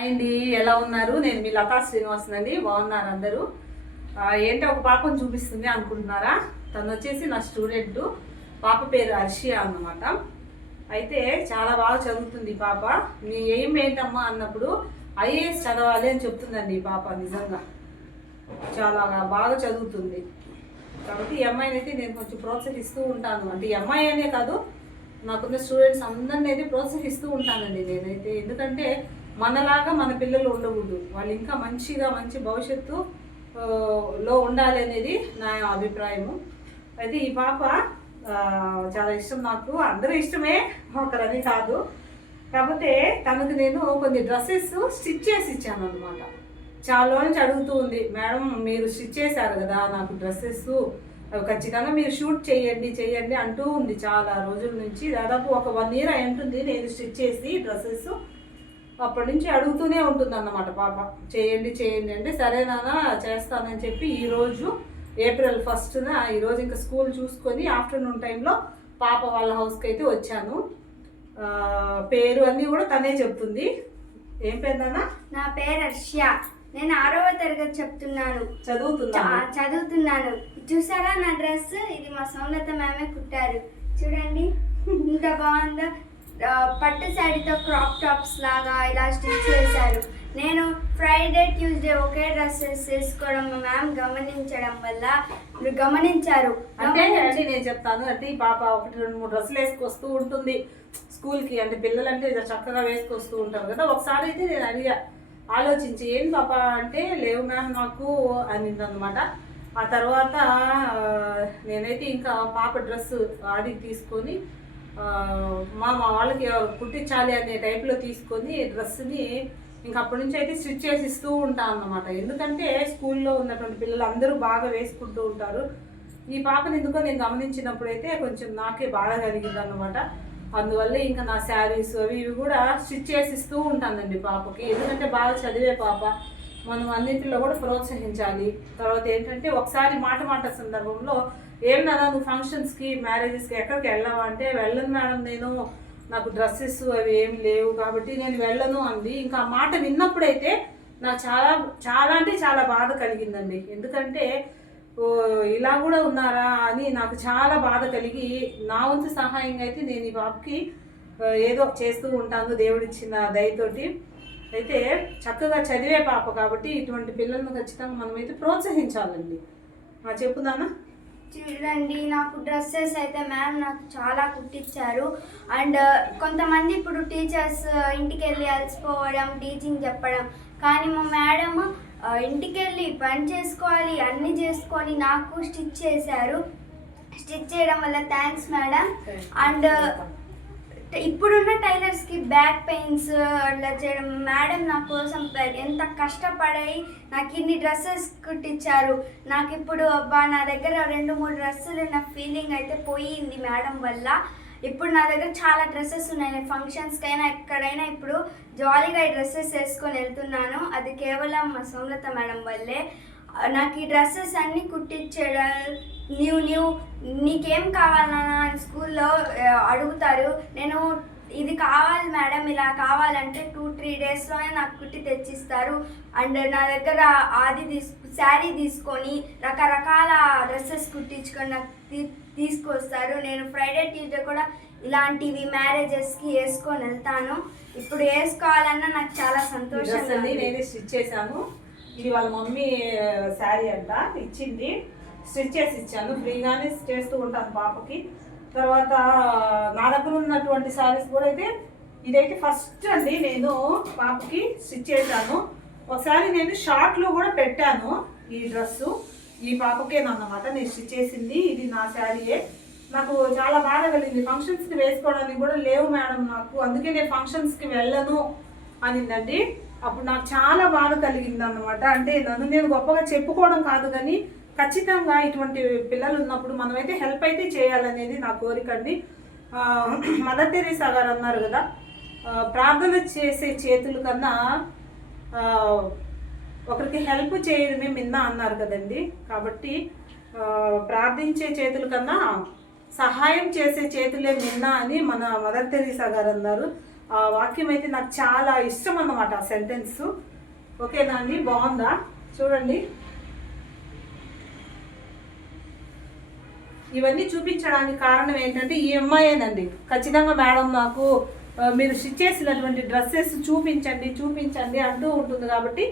అండి, ఎలా ఉన్నారు? నేను మీ లతా శ్రీనివాసన్ అండి. బాగున్నారు అందరూ? ఏంటో ఒక పాపను చూపిస్తుంది అనుకుంటున్నారా? తను వచ్చేసి నా స్టూడెంట్. పాప పేరు అర్షియా అన్నమాట. అయితే చాలా బాగా చదువుతుంది ఈ పాప. నీ ఏం ఏంటమ్మా అన్నప్పుడు ఐఏఎస్ చదవాలి అని చెప్తుందండి ఈ పాప. నిజంగా చాలా బాగా చదువుతుంది. కాబట్టి ఈ అమ్మాయిని అయితే నేను కొంచెం ప్రోత్సహిస్తూ ఉంటాను. అంటే ఈ అమ్మాయి అనే కాదు, నాకున్న స్టూడెంట్స్ అందరినీ అయితే ప్రోత్సహిస్తూ ఉంటానండి నేనైతే. ఎందుకంటే మనలాగా మన పిల్లలు ఉండకూడదు, వాళ్ళు ఇంకా మంచి భవిష్యత్తు లో ఉండాలి అనేది నా అభిప్రాయము. అయితే ఈ పాప చాలా ఇష్టం నాకు. అందరూ ఇష్టమే, ఒకరని కాదు. కాకపోతే తనకు నేను కొన్ని డ్రెస్సెస్ స్టిచ్ చేసి ఇచ్చాను అనమాట. చాలా నుంచి అడుగుతూ ఉంది, మేడం మీరు స్టిచ్ చేశారు కదా నాకు డ్రెస్సెస్, ఖచ్చితంగా మీరు షూట్ చేయండి అంటూ ఉంది చాలా రోజుల నుంచి. దాదాపు ఒక 1 year అయి ఉంటుంది నేను స్టిచ్ చేసి డ్రెస్సెస్. అప్పటి నుంచి అడుగుతూనే ఉంటుంది అన్నమాట పాప, చేయండి అంటే సరే నాన్న చేస్తానని చెప్పి ఈరోజు April 1st ఈరోజు ఇంకా స్కూల్ చూసుకొని ఆఫ్టర్నూన్ టైంలో పాప వాళ్ళ హౌస్కి అయితే వచ్చాను. పేరు అన్నీ కూడా తనే చెప్తుంది. ఏం పేరు నాన్న? నా పేరు అర్షియా. నేను 6వ తరగతి చదువుతున్నాను. చూసారా నా డ్రెస్? ఇది మా సౌలత మేమే కుట్టారు. చూడండి ఇంత బాగుందో. పట్టు శారీతో క్రాప్ టాప్స్ లాగా ఇలా స్టిచ్ చేశారు. నేను ఫ్రైడే ట్యూస్డే ఒకే డ్రెస్సెస్ వేసుకోవడం మ్యామ్ గమనించడం వల్ల గమనించారు. అంటే నేను చెప్తాను, అంటే ఈ పాప 1-2-3 డ్రెస్సులు వేసుకొస్తూ ఉంటుంది స్కూల్కి. అంటే పిల్లలు అంటే చక్కగా వేసుకొస్తూ ఉంటారు కదా. ఒకసారి అయితే నేను అడిగా, ఆలోచించి ఏం పాప అంటే లేవు మ్యామ్ నాకు అనిందనమాట. ఆ తర్వాత నేనైతే ఇంకా పాప డ్రెస్ ఆడికి తీసుకొని మా వాళ్ళకి కుట్టించాలి అనే టైప్లో తీసుకొని డ్రెస్ని ఇంకా అప్పటి నుంచి అయితే స్టిచ్ చేసి ఇస్తూ ఉంటాను అన్నమాట. ఎందుకంటే స్కూల్లో ఉన్నటువంటి పిల్లలు అందరూ బాగా వేసుకుంటూ ఉంటారు. ఈ పాపని ఎందుకో నేను గమనించినప్పుడు అయితే కొంచెం నాకే బాగా కలిగింది అన్నమాట. అందువల్ల ఇంకా నా శారీస్ అవి ఇవి కూడా స్టిచ్ చేసి ఇస్తూ ఉంటానండి పాపకి. ఎందుకంటే బాగా చదివే పాప, మనం అన్నింటిలో కూడా ప్రోత్సహించాలి. తర్వాత ఏంటంటే ఒకసారి మాట సందర్భంలో ఏమన్నా నువ్వు ఫంక్షన్స్కి మ్యారేజెస్కి ఎక్కడికి వెళ్ళావా అంటే వెళ్ళను మేడం, నేను నాకు డ్రెస్సెస్ అవి ఏమి లేవు కాబట్టి నేను వెళ్ళను అంది. ఇంకా ఆ మాట విన్నప్పుడైతే నాకు చాలా అంటే చాలా బాధ కలిగిందండి. ఎందుకంటే ఇలా కూడా ఉన్నారా అని నాకు చాలా బాధ కలిగి నా వంతు సహాయంగా అయితే నేను ఈ బాబుకి ఏదో చేస్తూ ఉంటాను దేవుడిచ్చిన దయతోటి. అయితే చక్కగా చదివే పాప కాబట్టి ఇటువంటి పిల్లలను ఖచ్చితంగా మనమైతే ప్రోత్సహించాలండి. చెప్పుదానా? చూడండి, నాకు డ్రెస్సెస్ అయితే మ్యామ్ నాకు చాలా కుట్టించారు. అండ్ కొంతమంది ఇప్పుడు టీచర్స్ ఇంటికి వెళ్ళి అలసిపోవడం, టీచింగ్ చెప్పడం, కానీ మా మేడం ఇంటికి వెళ్ళి పని చేసుకోవాలి అన్నీ చేసుకొని నాకు స్టిచ్ చేశారు. స్టిచ్ చేయడం వల్ల థ్యాంక్స్ మేడం. అండ్ ఇప్పుడున్న టైలర్స్కి బ్యాక్ పెయిన్స్ అట్లా చేయడం, మేడం నా కోసం ఎంత కష్టపడి నాకు ఇన్ని డ్రెస్సెస్ కుట్టించారు. నాకు ఇప్పుడు అబ్బా నా దగ్గర 2-3 డ్రెస్సులు ఉన్న ఫీలింగ్ అయితే పోయింది మేడం వల్ల. ఇప్పుడు నా దగ్గర చాలా డ్రెస్సెస్ ఉన్నాయి. నేను ఫంక్షన్స్కైనా ఎక్కడైనా ఇప్పుడు జాలీగా ఈ డ్రెస్సెస్ వేసుకొని వెళ్తున్నాను. అది కేవలం మా సౌలత మేడం వల్లే. నాకు ఈ డ్రెస్సెస్ అన్నీ కుట్టించడం, నీకేం కావాలన్నా అని స్కూల్లో అడుగుతారు. నేను ఇది కావాలి మేడం, ఇలా కావాలంటే 2-3 daysలోనే నాకు కుట్టి తెచ్చిస్తారు. అండ్ నా దగ్గర శారీ తీసుకొని రకరకాల డ్రెస్సెస్ కుట్టించుకొని నాకు తీసుకొస్తారు. నేను ఫ్రైడే ట్యూస్డే కూడా ఇలాంటివి మ్యారేజెస్కి వేసుకొని వెళ్తాను. ఇప్పుడు వేసుకోవాలన్నా నాకు చాలా సంతోషంగా. నేనే స్టిచ్ చేశాను. ఇది వాళ్ళ మమ్మీ శారీ అంట ఇచ్చింది, స్టిచ్ చేసి ఇచ్చాను. ఫ్రీగానే చేస్తూ ఉంటాను పాపకి. తర్వాత నా దగ్గర ఉన్నటువంటి శారీస్ కూడా అయితే ఇదైతే ఫస్ట్ అండి నేను పాపకి స్టిచ్ చేశాను. ఒకసారి నేను షార్ట్లో కూడా పెట్టాను ఈ డ్రెస్సు. ఈ పాపకేనన్నమాట నేను స్టిచ్ చేసింది. ఇది నా శారీయే. నాకు చాలా బాగా కలిగింది. ఫంక్షన్స్కి వేసుకోవడానికి కూడా లేవు మేడం నాకు, అందుకే నేను ఫంక్షన్స్కి వెళ్ళను అనిందండి. అప్పుడు నాకు చాలా బాధ కలిగింది అన్నమాట. అంటే నన్ను నేను గొప్పగా చెప్పుకోవడం కాదు, కానీ ఖచ్చితంగా ఇటువంటి పిల్లలు ఉన్నప్పుడు మనమైతే హెల్ప్ అయితే చేయాలనేది నా కోరిక అండి. మదర్ తెరీసా గారు అన్నారు కదా, ప్రార్థన చేసే చేతుల కన్నా ఒకరికి హెల్ప్ చేయడమే మిన్న అన్నారు కదండి. కాబట్టి ప్రార్థించే చేతుల కన్నా సహాయం చేసే చేతులే మిన్న అని మన మదర్ తెరీసా గారు అన్నారు. ఆ వాక్యం అయితే నాకు చాలా ఇష్టం అన్నమాట, ఆ సెంటెన్స్. ఓకేనా అండి, బాగుందా? చూడండి, ఇవన్నీ చూపించడానికి కారణం ఏంటంటే ఈ అమ్మాయేనండి. ఖచ్చితంగా మేడం నాకు మీరు స్టిచ్ చేసినటువంటి డ్రెస్సెస్ చూపించండి అంటూ ఉంటుంది. కాబట్టి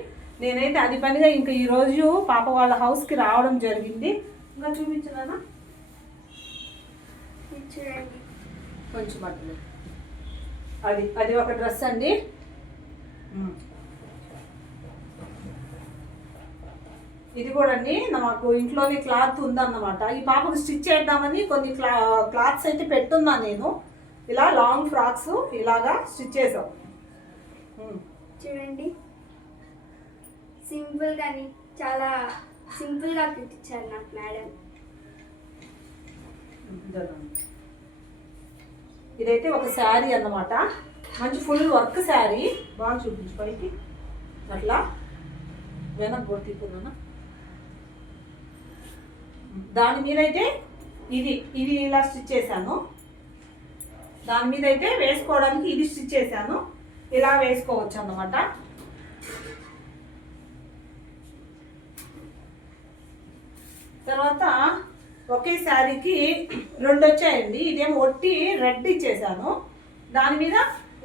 నేనైతే అది పనిగా ఇంకా ఈరోజు పాప వాళ్ళ హౌస్కి రావడం జరిగింది. ఇంకా చూపించలేనా? కొంచెం అట్లే అది ఒక డ్రెస్ అండి. ఇది కూడా అండి నాకు ఇంట్లోనే క్లాత్ ఉందన్నమాట. ఈ పాపకు స్టిచ్ చేద్దామని కొన్ని క్లాత్స్ అయితే పెట్టున్నా నేను. ఇలా లాంగ్ ఫ్రాక్స్ ఇలాగా స్టిచ్ చేసాం. చూడండి, సింపుల్ కానీ చాలా సింపుల్గా కుట్టించారు నాకు మేడం. ఇదైతే ఒక శారీ అన్నమాట, మంచి ఫుల్ వర్క్ శారీ. బాగా చూపించు పైకి, అట్లా వెనక్కి కొట్టుకున్నాను. దాని మీద అయితే ఇది ఇలా స్టిచ్ చేశాను. దాని మీద అయితే వేసుకోవడానికి ఇది స్టిచ్ చేశాను. ఇలా వేసుకోవచ్చు అన్నమాట. తర్వాత ఒకే శారీకి 2 వచ్చాయండి. ఇదేమో ఒట్టి రెడ్ ఇచ్చేసాను, దాని మీద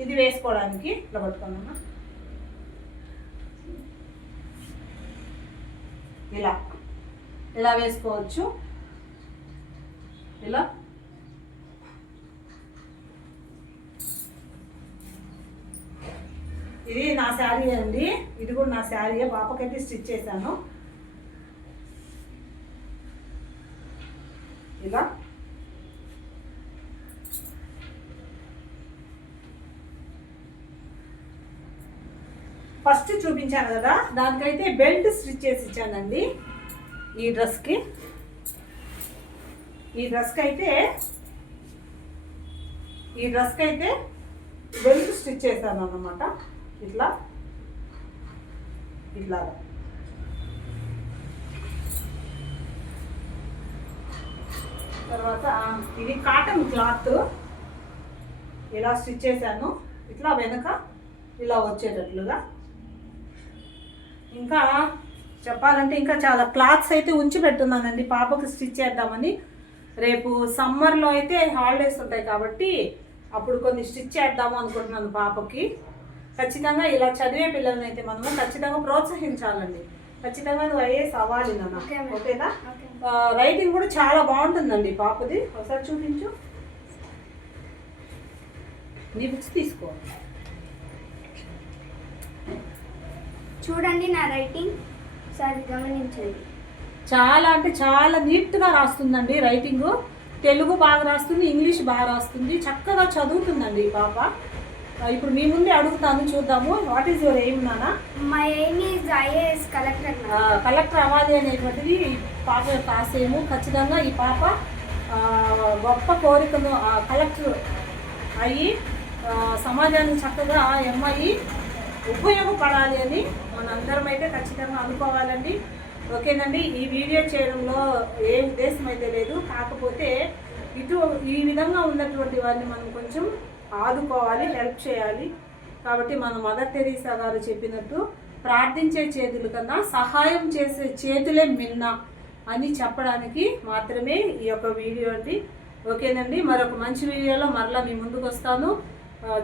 ఇది వేసుకోవడానికి ఇట్లా పట్టుకున్నాను. ఇలా వేసుకోవచ్చు. ఇలా ఇది నా శారీ అండి, ఇది కూడా నా శారీ. పాపకైతే స్టిచ్ చేశాను. ఇలా ఫస్ట్ చూపించాను కదా, దానికైతే బెల్ట్ స్టిచ్ చేసి ఇచ్చానండి. ఈ డ్రెస్కి అయితే బెల్ట్ స్టిచ్ చేశాను అన్నమాట. ఇట్లా తర్వాత ఇది కాటన్ క్లాత్ ఇలా స్టిచ్ చేశాను. ఇట్లా వెనక ఇలా వచ్చేటట్లుగా. ఇంకా చెప్పాలంటే ఇంకా చాలా క్లాత్స్ అయితే ఉంచి పెట్టున్నానండి పాపకు స్టిచ్ చేద్దామని. రేపు సమ్మర్లో అయితే హాలిడేస్ ఉంటాయి కాబట్టి అప్పుడు కొన్ని స్టిచ్ చేద్దాము అనుకుంటున్నాను పాపకి. ఖచ్చితంగా ఇలా చదివే పిల్లల్ని అయితే మనము ఖచ్చితంగా ప్రోత్సహించాలండి. ఖచ్చితంగా నువ్వు ఐఏఎస్ అవ్వాలి నాన్న, ఓకేనా? రైటింగ్ కూడా చాలా బాగుంటుందండి పాపది. ఒకసారి చూపించు, నీ బుక్స్ తీసుకో. చూడండి నా రైటింగ్, ఒకసారి గమనించండి. చాలా అంటే చాలా నీట్గా రాస్తుందండి రైటింగ్. తెలుగు బాగా రాస్తుంది, ఇంగ్లీష్ బాగా రాస్తుంది, చక్కగా చదువుతుందండి ఈ పాప. ఇప్పుడు మీ ముందే అడుగుతాను, చూద్దాము. వాట్ ఈస్ యువర్ ఎయిమ్ నాన్న? My aim is IAS collector. Collector అవ్వాలి అనేటువంటిది పాప యొక్క ఆశయము. ఖచ్చితంగా ఈ పాప గొప్ప కోరికను కలెక్టర్ అయ్యి సమాజానికి చక్కగా అమ్మాయి ఉపయోగపడాలి అని మనందరం అయితే ఖచ్చితంగా అనుకోవాలండి. ఓకేనండి, ఈ వీడియో చేయడంలో ఏ ఉద్దేశం అయితే లేదు. కాకపోతే ఈ విధంగా ఉన్నటువంటి వారిని మనం కొంచెం ఆదుకోవాలి, హెల్ప్ చేయాలి. కాబట్టి మన మదర్ తెరీసా గారు చెప్పినట్టు ప్రార్థించే చేతుల కన్నా సహాయం చేసే చేతులే మిన్న అని చెప్పడానికి మాత్రమే ఈ యొక్క వీడియో అండి. ఓకేనండి, మరొక మంచి వీడియోలో మరలా మీ ముందుకు వస్తాను.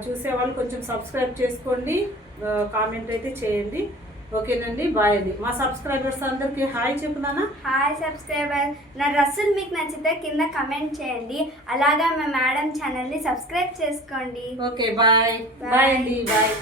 చూసేవాళ్ళు కొంచెం సబ్స్క్రైబ్ చేసుకోండి, కామెంట్ అయితే చేయండి. ఓకేనండి, బాయ్ అండి. మా సబ్స్క్రైబర్స్ అందరికీ హాయ్ చెప్పున్నానా? Hi subscriber. నా డ్రెస్సులు మీకు నచ్చితే కింద కమెంట్ చేయండి. అలాగా మా మేడం ఛానల్ని సబ్స్క్రైబ్ చేసుకోండి. ఓకే, బాయ్ బాయ్ అండి, బాయ్.